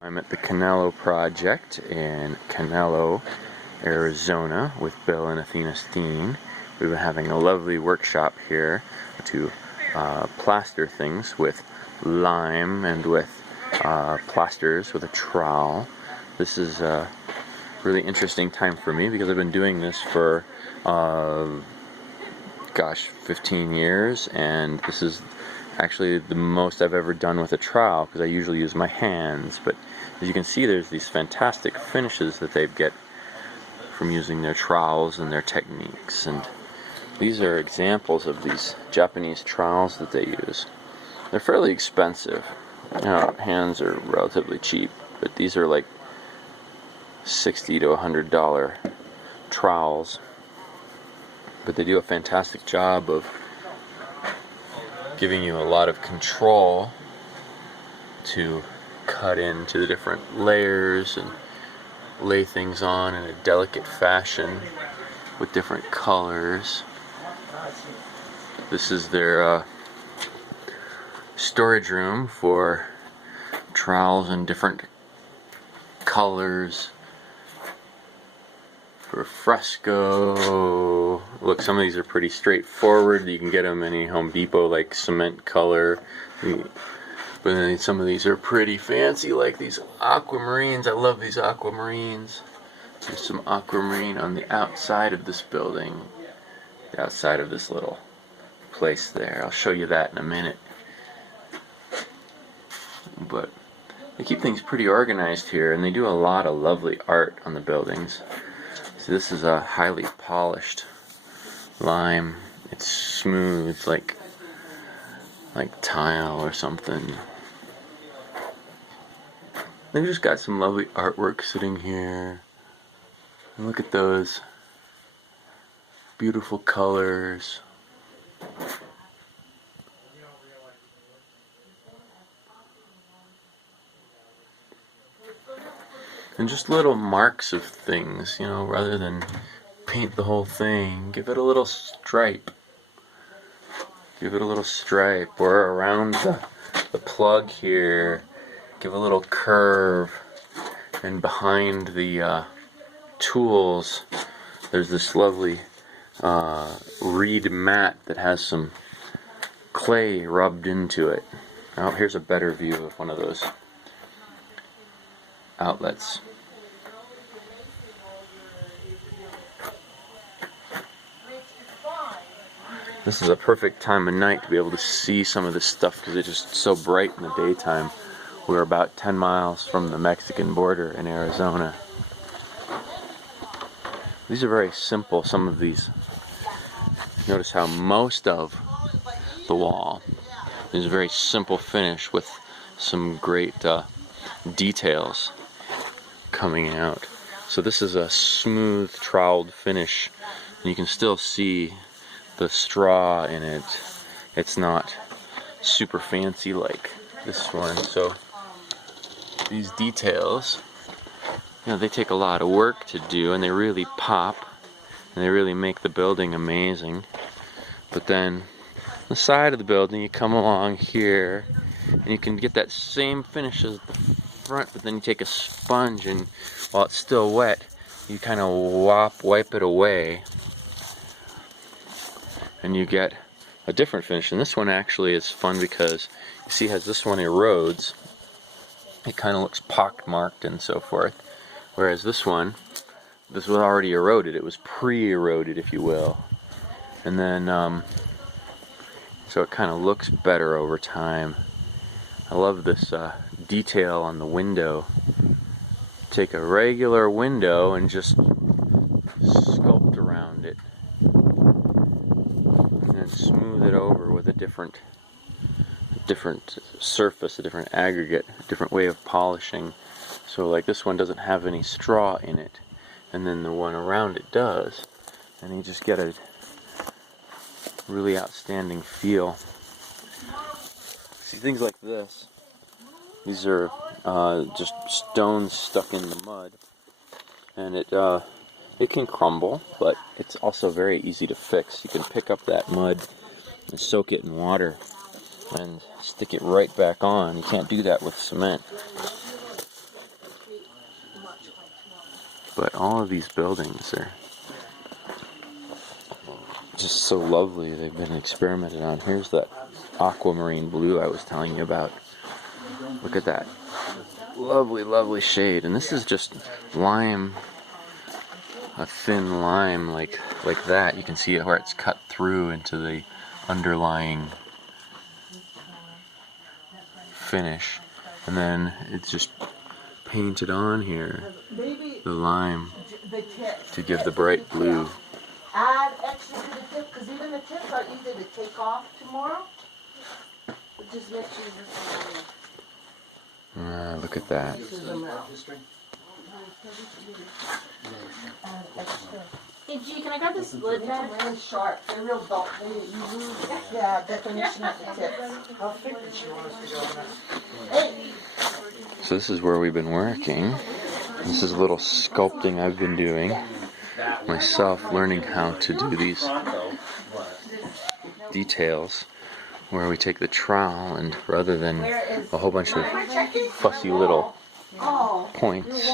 I'm at the Canelo project in Canelo, Arizona with Bill and Athena Steen. We've been having a lovely workshop here to plaster things with lime and with plasters with a trowel. This is a really interesting time for me because I've been doing this for 15 years, and this is actually the most I've ever done with a trowel because I usually use my hands. But as you can see, there's these fantastic finishes that they get from using their trowels and their techniques, and these are examples of these Japanese trowels that they use. They're fairly expensive. Hands are relatively cheap, but these are like $60 to $100 trowels. But they do a fantastic job of giving you a lot of control to cut into the different layers and lay things on in a delicate fashion with different colors. This is their storage room for trowels in different colors for fresco. Look, some of these are pretty straightforward. You can get them any Home Depot, like cement color. But then some of these are pretty fancy, like these aquamarines. I love these aquamarines. There's some aquamarine on the outside of this building, the outside of this little place there. I'll show you that in a minute. But they keep things pretty organized here, and they do a lot of lovely art on the buildings. So this is a highly polished lime. It's smooth. It's like tile or something. They've just got some lovely artwork sitting here. And look at those beautiful colors. And just little marks of things, rather than paint the whole thing. Give it a little stripe. Give it a little stripe. Or around the plug here, give a little curve. And behind the tools, there's this lovely reed mat that has some clay rubbed into it. Now here's a better view of one of those outlets. This is a perfect time of night to be able to see some of this stuff because it's just so bright in the daytime. We're about 10 miles from the Mexican border in Arizona. These are very simple, some of these. Notice how most of the wall is a very simple finish with some great details coming out. So this is a smooth troweled finish, and you can still see the straw in it. It's not super fancy like this one. So these details, they take a lot of work to do, and they really pop, and they really make the building amazing. But then the side of the building, you come along here, and you can get that same finish as the front, but then you take a sponge, and while it's still wet, you kind of wipe it away, and you get a different finish. And this one actually is fun because you see as this one erodes, it kind of looks pockmarked and so forth. Whereas this was already eroded. It was pre-eroded, if you will. And then, so it kind of looks better over time. I love this detail on the window. Take a regular window and just sculpt around it. And then smooth it over with a different surface, a different aggregate, a different way of polishing. So like this one doesn't have any straw in it, and then the one around it does, and you just get a really outstanding feel. See, things like this, these are just stones stuck in the mud, and it can crumble, but it's also very easy to fix. You can pick up that mud and soak it in water and stick it right back on. You can't do that with cement. But all of these buildings are just so lovely. They've been experimented on. Here's that aquamarine blue I was telling you about. Look at that. Lovely, lovely shade. And this is just lime, a thin lime like that. You can see it where it's cut through into the underlying finish. And then it's just painted on here, the lime, to give the bright blue. Add extra to the tip, because even the tips are easy to take off tomorrow. It just makes you Look at that. Hey G, can I grab this lid They're really sharp. They're real dull. You lose definition of the tips. How thick did she want us to go on that? Hey, So this is where we've been working. This is a little sculpting I've been doing myself, learning how to do these details, where we take the trowel and rather than a whole bunch of fussy little points,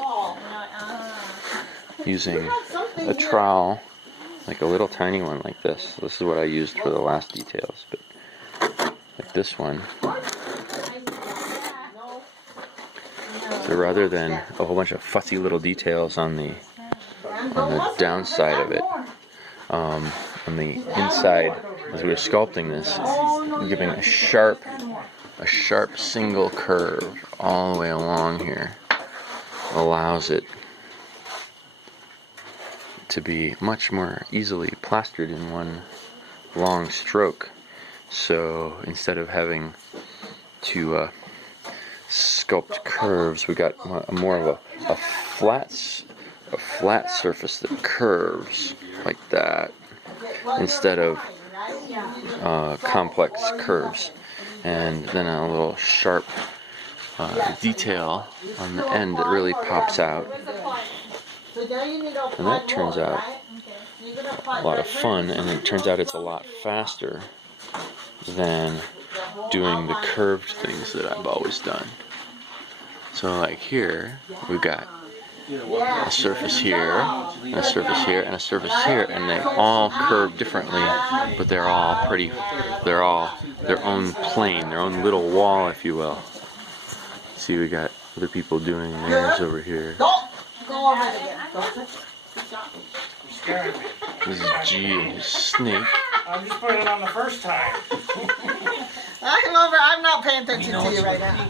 using a trowel, like a little tiny one like this. This is what I used for the last details, but like this one. So rather than a whole bunch of fussy little details on the downside of it, on the inside, as we were sculpting this, we're giving a sharp single curve all the way along here. Allows it to be much more easily plastered in one long stroke. So instead of having to sculpt curves, we got more of a flat surface that curves like that instead of complex curves, and then a little sharp detail on the end that really pops out, and that turns out a lot of fun, and it turns out it's a lot faster than doing the curved things that I've always done. So like here, we've got a surface here, and a surface here, and a surface here, and they all curve differently, but they're all their own plane, their own little wall, if you will. See, we got other people doing theirs over here. This is G and his snake. I'm just putting it on the first time. I'm not paying attention to you right now.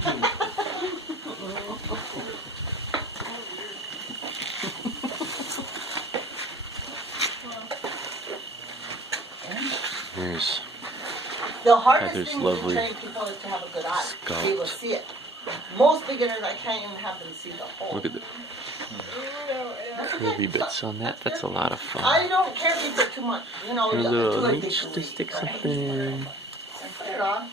Here's The hardest Heather's thing lovely to train people is to have a good eye, to be able to sculpt. see it. Most beginners, I can't even have them see the hole. Look at the curvy bits on that. That's a lot of fun. I don't care if you put too much, Here's a little niche to stick something in. Put it on.